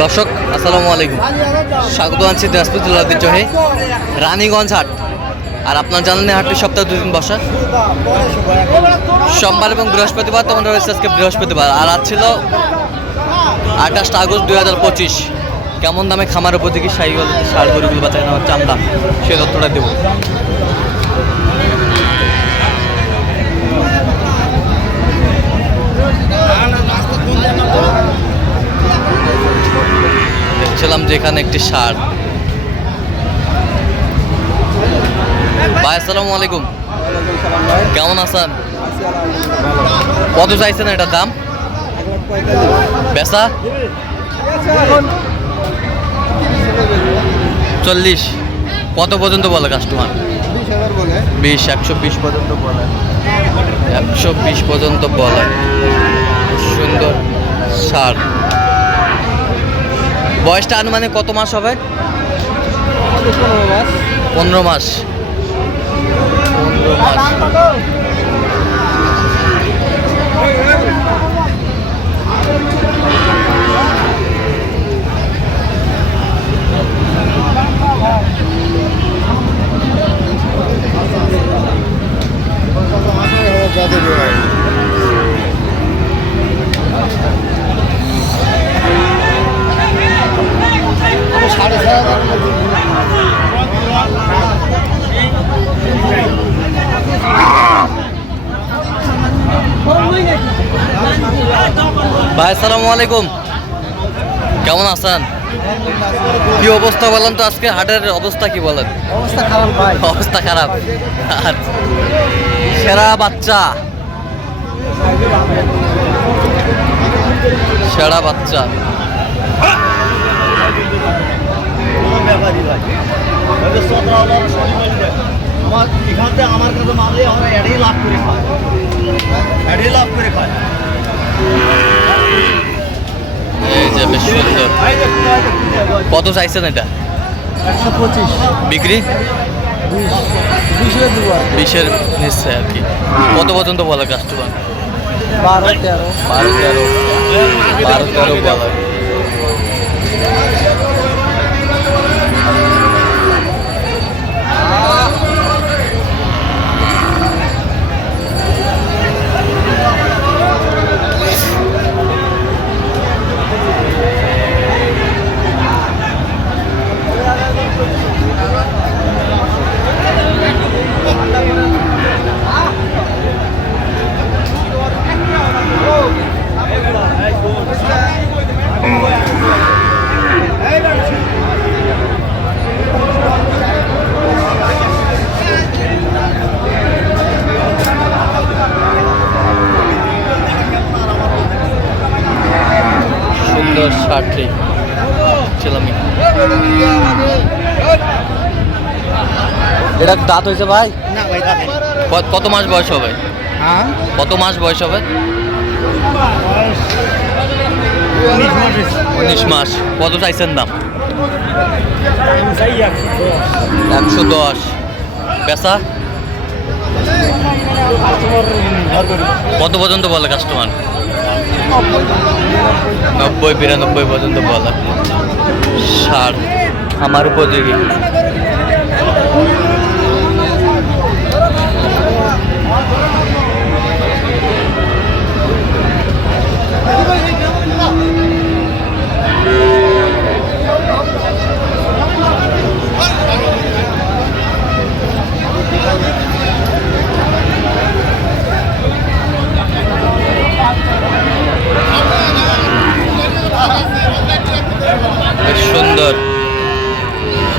দর্শক, আসসালামু আলাইকুম। স্বাগত আছি দিনাজপুর জেলার ঐতিহ্যহে রানীগঞ্জ হাট। আর আপনার জানেন হাটটি সপ্তাহে দুদিন বসা। সোমবার এবং বৃহস্পতিবার তোমাদের রয়েছে আজকে বৃহস্পতিবার। আর আজ ছিল আঠাশটা আগস্ট দুই হাজার পঁচিশ। কেমন দামে খামার উপযোগী সাইগুলো সার গরুগুলো বাঁচাই নেওয়ার চান্দা সে তথ্যটা দেবো। দেখছিলাম যে এখানে একটি সার ভাই, আসসালামু আলাইকুম। কেমন আছেন? কত চাইছেন এটা দাম? বেচা? চল্লিশ। কত পর্যন্ত বলে কাস্টমার বিশ, একশো বিশ পর্যন্ত বলে। একশো বিশ পর্যন্ত বলে। সুন্দর সার বয়সটা আনুমানিক কত মাস হবে? পনেরো মাস। পনেরো মাস। ভাই আসসালামু আলাইকুম। কেমন আছেন? কি অবস্থা বলেন তো? আজকে হাটের অবস্থা কি বলেন? অবস্থা খারাপ ভাই। অবস্থা খারাপ। সেরা বাচ্চা। সেরা বাচ্চা আমার এখান থেকে আমার কাছে মারলে আমরা এটাই লাভ করে খাই এটাই লাভ করে খাই এই যে বেশ সুন্দর কত চাইছেন এটা? একশো পঁচিশ। বিক্রি? বিশ। বিশের বিশের নিশ্চয় আর কি। কত পর্যন্ত বলে কাস্টমার বারো তেরো। বারো তেরো। বারো তেরো বলে সুন্দর শার্টটি এটা দাঁত হয়েছে ভাই? না ভাই দাদা কত মাস বয়স হবে? হ্যাঁ? কত মাস বয়স হবে? উনিশ মাস কত চাইছেন দাম? একশো দশ। করি কত পর্যন্ত বলে কাস্টমার নব্বই বিরানব্বই পর্যন্ত বলা ষাট আমার উপযোগী।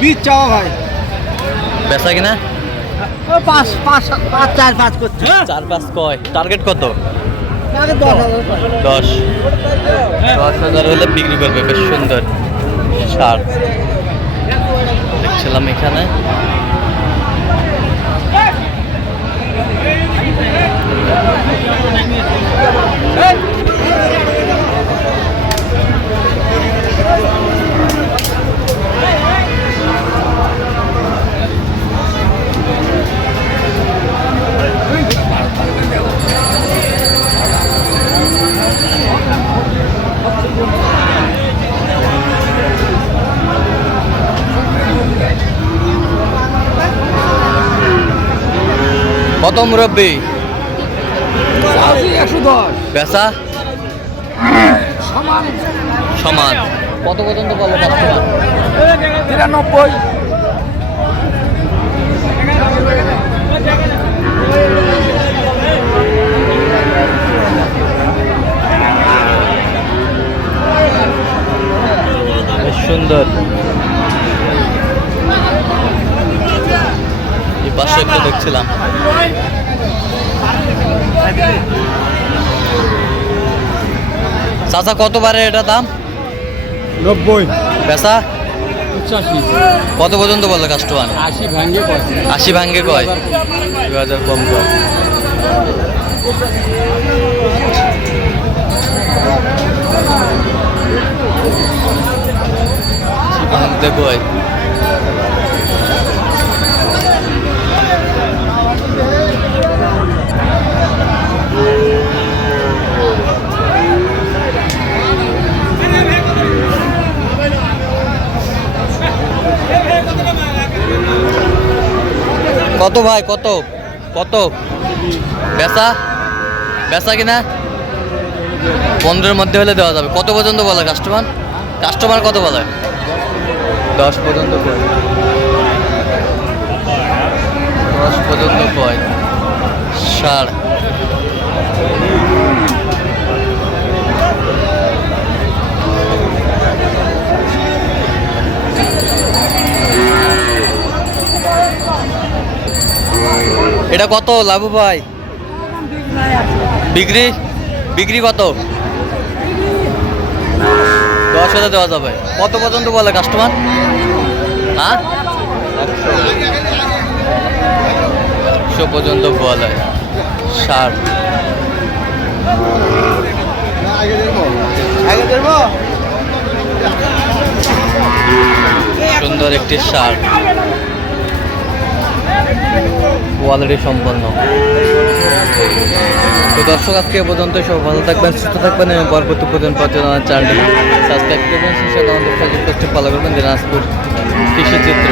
বীজ চাও ভাই। বেচা কিনা? পাঁচ পাঁচ পাঁচ চার পাঁচ করছে। চার পাঁচ কয়? টার্গেট কত? দশ দশ। হাজার হলে বিক্রি করবে বেশ সুন্দর ষাট দেখছিলাম এখানে। কত মুরব্বি। একশো দশ। বেচা? সমান। সমান। কত পর্যন্ত বলো? কাস্টমার তিরানব্বই বেশ সুন্দর এই পাশে দেখছিলাম চাচা কতবারে এটা দাম? নব্বই। বেচা? কত পর্যন্ত বলে কাস্টমার আশি ভাঙ্গে আশি ভাঙ্গে কয়। দু হাজার কম কয়। ভাঙতে কয়। কত ভাই, কত? কত? বেচা? বেচা কিনা? পনেরোর মধ্যে হলে দেওয়া যাবে। কত পর্যন্ত বলে কাস্টমার কাস্টমার কত বলে? দশ পর্যন্ত দশ পর্যন্ত কয়। ষাট। এটা কত লাভু ভাই? বিক্রি? বিক্রি কত? দশ হাজার দেওয়া যাবে। কত পর্যন্ত বলে কাস্টমার হ্যাঁ? একশো। পর্যন্ত বলে। ষাট। সুন্দর একটি শার্ট কোয়ালিটি সম্পন্ন। তো দর্শক, আজকে পর্যন্ত সব ভালো থাকবেন, সুস্থ থাকবেন এবং পরবর্তী পর্যন্ত পর্যন্ত চ্যানেলটি সাবস্ক্রাইব করবেন। সেই সাথে আমাদের ফেসবুক পেজটি ফলো করবেন দিনাজপুর কৃষি চিত্র